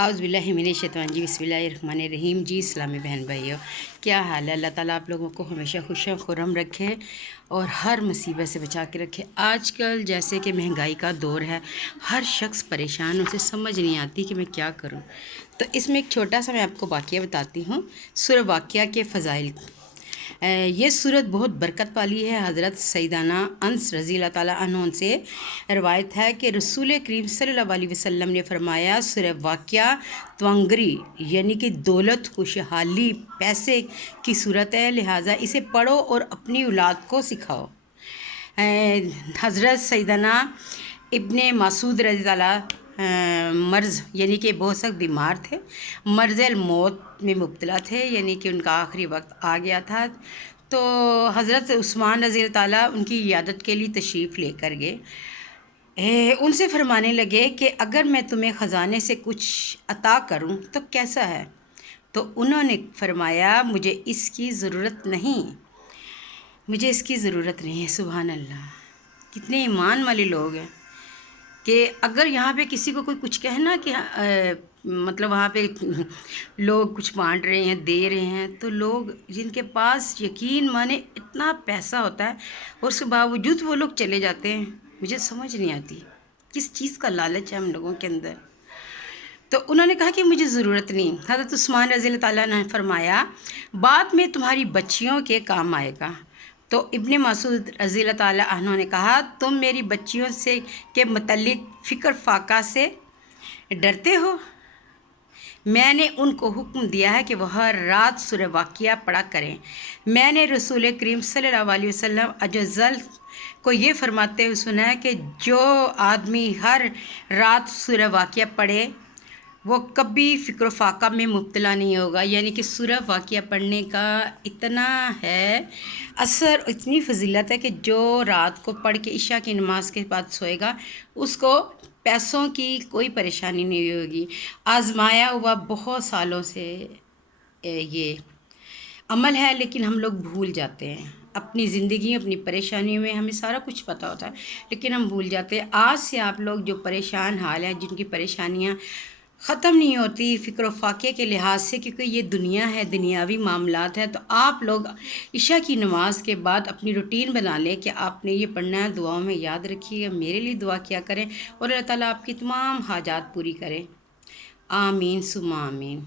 आउज़ बिल्लाहि मिनश शैतानिर रजीम बिस्मिल्लाहिर्रहमानिर्रहीम। जी इस्लामी बहन भाइयों, क्या हाल है? अल्लाह ताला आप लोगों को हमेशा खुश खुर्रम रखे और हर मुसीबत से बचा के रखे। आजकल जैसे कि महंगाई का दौर है, हर शख्स परेशान, उसे समझ नहीं आती कि मैं क्या करूं। तो इसमें एक छोटा सा मैं आपको वाक़या बताती हूँ। सूरह वाक़या के फ़ज़ाइल। ये सूरत बहुत बरकत वाली है। हज़रत सैयदना अनस रज़ी अल्लाह ताला अन्हु से रवायत है कि रसूल करीम सल्लल्लाहु अलैहि वसल्लम ने फरमाया, सूरह वाक़या त्वंगरी यानी कि दौलत, खुशहाली, पैसे की सूरत है, लिहाजा इसे पढ़ो और अपनी औलाद को सिखाओ। हज़रत सैयदना इब्ने मसूद रज़ी अल्लाह मर्ज़ यानी कि बहुत सख्त बीमार थे, मर्ज़ मौत में मुब्तला थे, यानी कि उनका आखिरी वक्त आ गया था। तो हज़रत उस्मान रज़ी अल्लाह ताला उनकी इयादत के लिए तशरीफ़ लेकर गए। उनसे फरमाने लगे कि अगर मैं तुम्हें ख़जाने से कुछ अता करूं तो कैसा है? तो उन्होंने फरमाया, मुझे इसकी ज़रूरत नहीं, मुझे इसकी ज़रूरत नहीं है। सुभान अल्लाह, कितने ईमान वाले लोग हैं कि अगर यहाँ पे किसी को कोई कुछ कहना कि मतलब वहाँ पे लोग कुछ बांट रहे हैं, दे रहे हैं, तो लोग जिनके पास यकीन माने इतना पैसा होता है और उसके बावजूद वो लोग चले जाते हैं। मुझे समझ नहीं आती किस चीज़ का लालच है हम लोगों के अंदर। तो उन्होंने कहा कि मुझे ज़रूरत नहीं। हज़रत उस्मान रज़ी अल्लाह ताला ने फरमाया, बाद में तुम्हारी बच्चियों के काम आएगा। तो इब्ने मसूद रज़ी अल्लाह ताला अन्हु ने कहा, तुम मेरी बच्चियों से के मतलब फ़िक्र फ़ाका से डरते हो? मैंने उनको हुक्म दिया है कि वह हर रात सूरह वाक़या पढ़ा करें। मैंने रसूल करीम सल्लल्लाहु अलैहि वसल्लम अज़्ज़ल को ये फरमाते हुए सुना है कि जो आदमी हर रात सूरह वाक़या पढ़े वो कभी फ़िक्र फ़ाका में मुब्तला नहीं होगा। यानी कि सूरह वाक़या पढ़ने का इतना है असर, इतनी फजीलत है कि जो रात को पढ़ के इशा की नमाज के बाद सोएगा उसको पैसों की कोई परेशानी नहीं होगी। आजमाया हुआ बहुत सालों से ये अमल है, लेकिन हम लोग भूल जाते हैं। अपनी ज़िंदगी, अपनी परेशानियों में हमें सारा कुछ पता होता है, लेकिन हम भूल जाते हैं। आज से आप लोग जो परेशान हाल हैं, जिनकी परेशानियां ख़त्म नहीं होती फ़िक्र फ़ाक़े के लिहाज से, क्योंकि ये दुनिया है, दुनियावी मामलात हैं, तो आप लोग इशा की नमाज के बाद अपनी रूटीन बना लें कि आपने ये पढ़ना है। दुआओं में याद रखिएगा, मेरे लिए दुआ किया करें और अल्लाह ताला आपकी तमाम हाजात पूरी करें। आमीन सुम्मा आमीन।